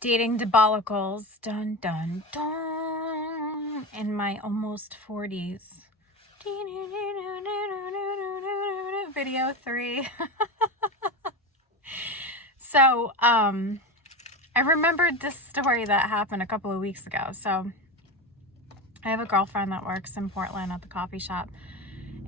dating debacles, dun dun dun, in my almost 40s. Video 3. So, I remembered this story that happened a couple of weeks ago. So, I have a girlfriend that works in Portland at the coffee shop,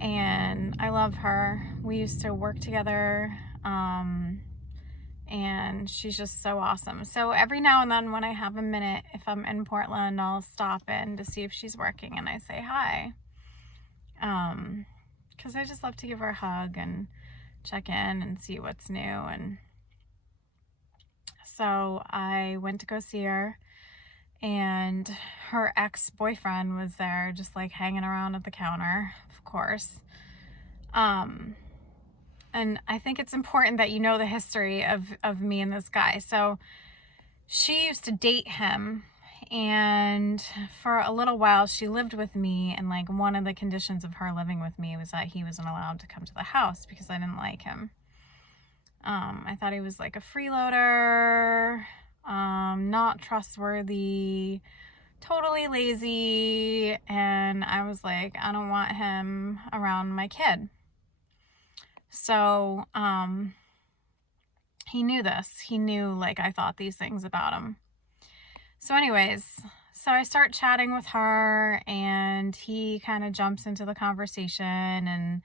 and I love her. We used to work together, and she's just so awesome. So every now and then when I have a minute, if I'm in Portland, I'll stop in to see if she's working, and I say hi. Because I just love to give her a hug and check in and see what's new. And so I went to go see her, and her ex-boyfriend was there just like hanging around at the counter, of course. And I think it's important that you know the history of me and this guy. So she used to date him, and for a little while she lived with me, and like one of the conditions of her living with me was that he wasn't allowed to come to the house because I didn't like him. I thought he was like a freeloader, not trustworthy, totally lazy, and I was like, I don't want him around my kid. So, he knew this. He knew, like, I thought these things about him. So anyways, so I start chatting with her, and he kind of jumps into the conversation, and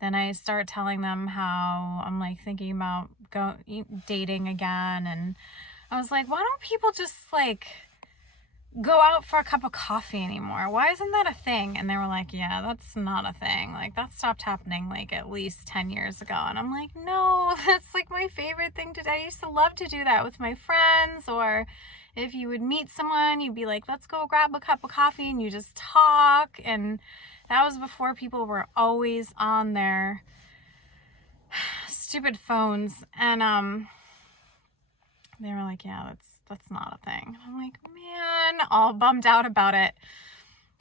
then I start telling them how I'm, like, thinking about dating again, and I was like, why don't people just, like, go out for a cup of coffee anymore? Why isn't that a thing? And they were like, yeah, that's not a thing. Like, that stopped happening like at least 10 years ago. And I'm like, no, that's like my favorite thing to do. I used to love to do that with my friends, or if you would meet someone, you'd be like, let's go grab a cup of coffee, and you just talk. And that was before people were always on their stupid phones. And they were like, yeah, that's not a thing. I'm like, man, all bummed out about it.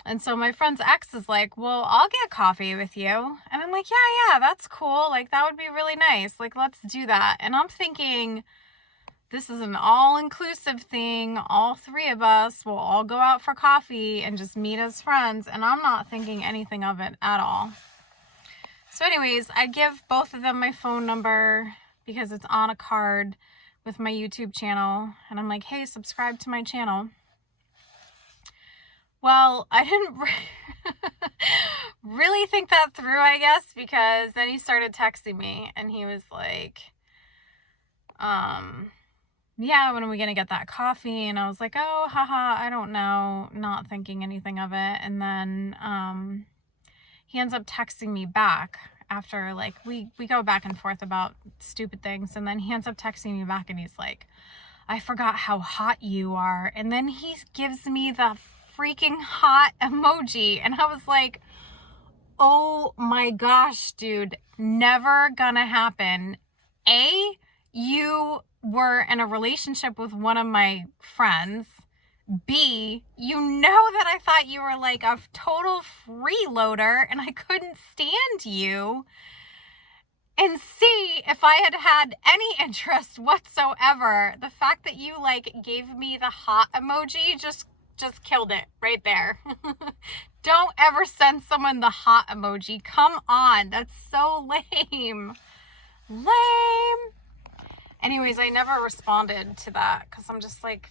And so my friend's ex is like, well, I'll get coffee with you. And I'm like, yeah, that's cool. Like, that would be really nice. Like, let's do that. And I'm thinking, this is an all-inclusive thing. All three of us will all go out for coffee and just meet as friends. And I'm not thinking anything of it at all. So anyways, I give both of them my phone number because it's on a card with my YouTube channel, and I'm like, hey, subscribe to my channel. Well, I didn't really think that through, I guess, because then he started texting me, and he was like, yeah, when are we gonna get that coffee? And I was like, oh, haha, I don't know, not thinking anything of it. And then he ends up texting me back after, like, we go back and forth about stupid things, and then he ends up texting me back, and he's like, I forgot how hot you are. And then he gives me the freaking hot emoji, and I was like, oh my gosh, dude, never gonna happen. A, you were in a relationship with one of my friends. B, you know that I thought you were like a total freeloader and I couldn't stand you. And C, if I had had any interest whatsoever, the fact that you like gave me the hot emoji just killed it right there. Don't ever send someone the hot emoji. Come on, that's so lame. Anyways, I never responded to that because I'm just like,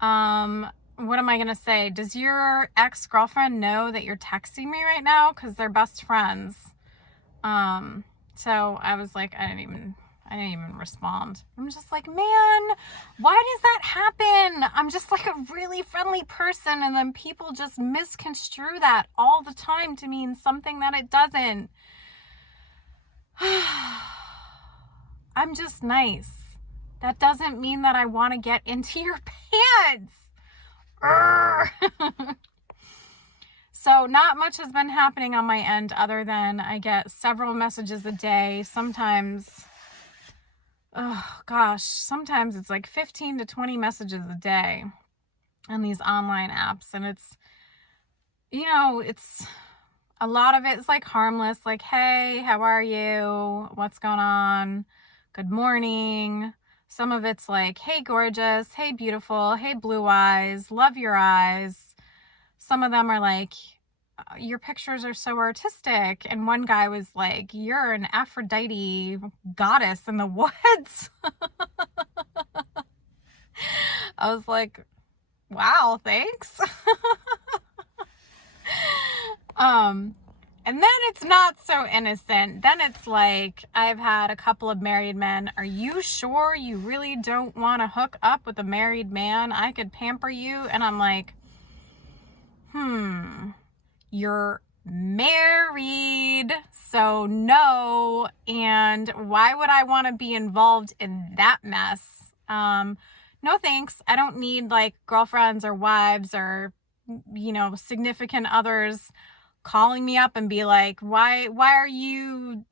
what am I going to say? Does your ex-girlfriend know that you're texting me right now? Because they're best friends. So I was like, I didn't even respond. I'm just like, man, why does that happen? I'm just like a really friendly person, and then people just misconstrue that all the time to mean something that it doesn't. I'm just nice. That doesn't mean that I want to get into your pants. So not much has been happening on my end other than I get several messages a day. Sometimes, sometimes it's like 15 to 20 messages a day on these online apps. And it's a lot of it is like harmless, like, hey, how are you? What's going on? Good morning. Some of it's like, hey, gorgeous, hey, beautiful, hey, blue eyes, love your eyes. Some of them are like, your pictures are so artistic. And one guy was like, you're an Aphrodite goddess in the woods. I was like, wow, thanks. And then it's not so innocent. Then it's like, I've had a couple of married men. Are you sure you really don't want to hook up with a married man? I could pamper you. And I'm like, you're married, so no. And why would I want to be involved in that mess? No thanks. I don't need like girlfriends or wives or, significant others calling me up and be like, why are you,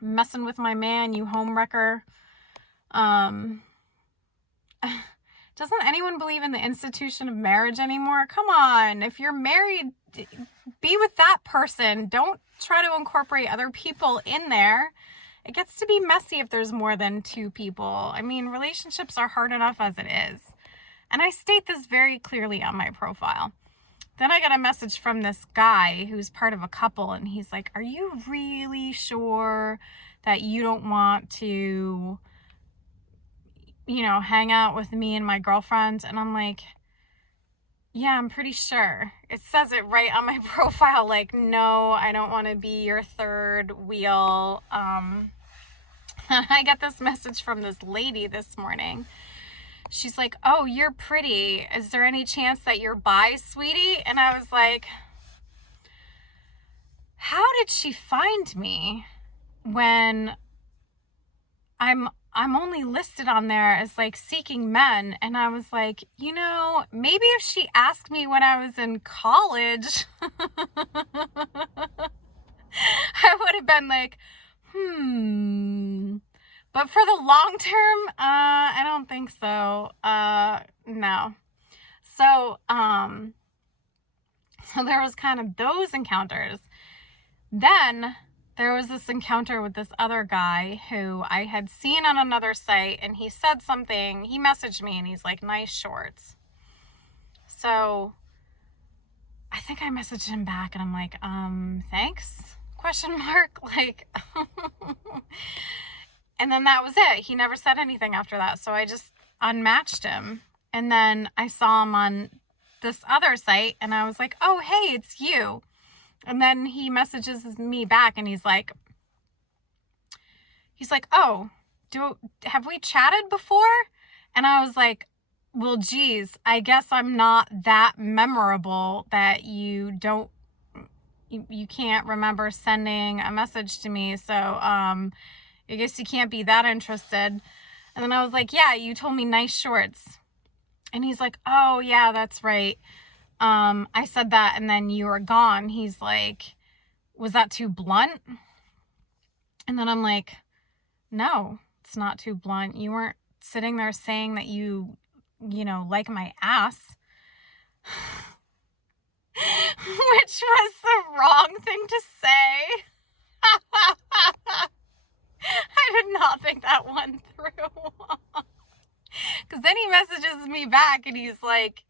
messing with my man, you homewrecker? Doesn't anyone believe in the institution of marriage anymore? Come on. If you're married, be with that person. Don't try to incorporate other people in there. It gets to be messy if there's more than two people. I mean, relationships are hard enough as it is. And I state this very clearly on my profile. Then I got a message from this guy who's part of a couple, and he's like, are you really sure that you don't want to, hang out with me and my girlfriend? And I'm like, yeah, I'm pretty sure. It says it right on my profile, like, no, I don't want to be your third wheel. I got this message from this lady this morning. She's like, oh, you're pretty. Is there any chance that you're bi, sweetie? And I was like, how did she find me when I'm only listed on there as like seeking men? And I was like, maybe if she asked me when I was in college, I would have been like, But for the long term, I don't think so. No. So there was kind of those encounters. Then there was this encounter with this other guy who I had seen on another site, and he said something. He messaged me and he's like, nice shorts. So I think I messaged him back and I'm like, thanks? ? Like, and then that was it. He never said anything after that. So I just unmatched him. And then I saw him on this other site and I was like, oh, hey, it's you. And then he messages me back and he's like, oh, have we chatted before? And I was like, well, geez, I guess I'm not that memorable that you can't remember sending a message to me. So, I guess you can't be that interested. And then I was like, yeah, you told me nice shorts. And he's like, oh yeah, that's right. I said that and then you were gone. He's like, was that too blunt? And then I'm like, no, it's not too blunt. You weren't sitting there saying that you like my ass. Which was the wrong thing to say. I did not think that one through. Because then he messages me back and he's like,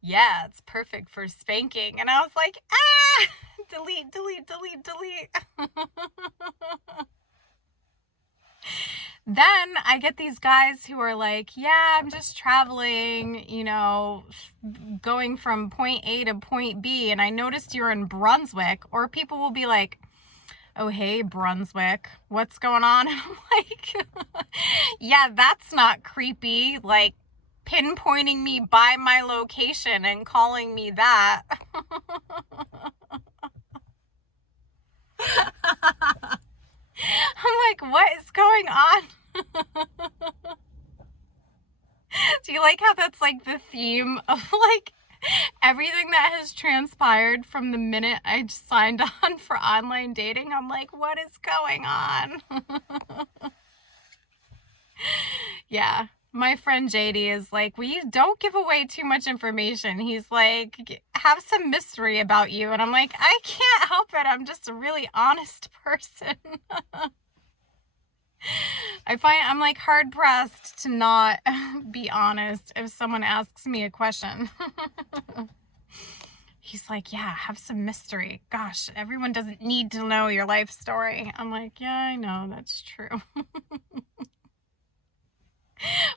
yeah, it's perfect for spanking. And I was like, delete. Then I get these guys who are like, yeah, I'm just traveling, going from point A to point B. And I noticed you're in Brunswick. Or people will be like, oh, hey, Brunswick, what's going on? And I'm like, yeah, that's not creepy. Like pinpointing me by my location and calling me that. I'm like, what is going on? Do you like how that's like the theme of like everything that has transpired from the minute I signed on for online dating? I'm like, what is going on? Yeah. My friend JD is like, well, you don't give away too much information. He's like, have some mystery about you. And I'm like, I can't help it. I'm just a really honest person. I'm like hard pressed to not be honest if someone asks me a question. He's like, yeah, have some mystery. Gosh, everyone doesn't need to know your life story. I'm like, yeah, I know, that's true. But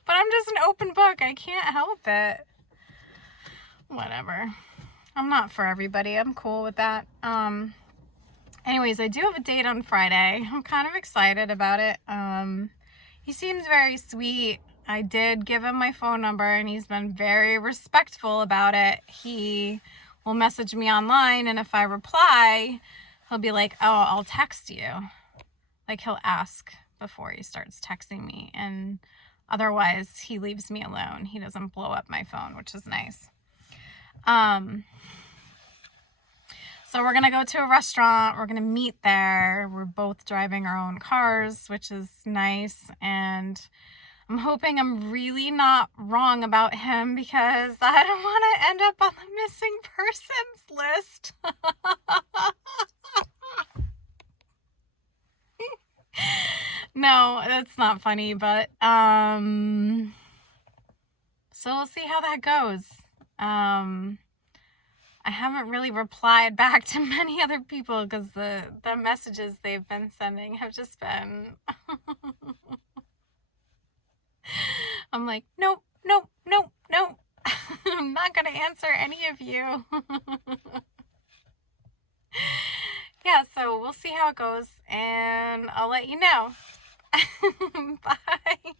I'm just an open book. I can't help it. Whatever. I'm not for everybody. I'm cool with that. Anyways, I do have a date on Friday. I'm kind of excited about it. He seems very sweet. I did give him my phone number and he's been very respectful about it. He will message me online, and if I reply, he'll be like, oh, I'll text you. Like, he'll ask before he starts texting me, and otherwise he leaves me alone. He doesn't blow up my phone, which is nice. So we're going to go to a restaurant. We're going to meet there. We're both driving our own cars, which is nice. And I'm hoping I'm really not wrong about him, because I don't want to end up on the missing persons list. No, that's not funny, but so we'll see how that goes. I haven't really replied back to many other people because the messages they've been sending have just been I'm like, nope, nope, nope, nope. I'm not going to answer any of you. Yeah, so we'll see how it goes, and I'll let you know. Bye.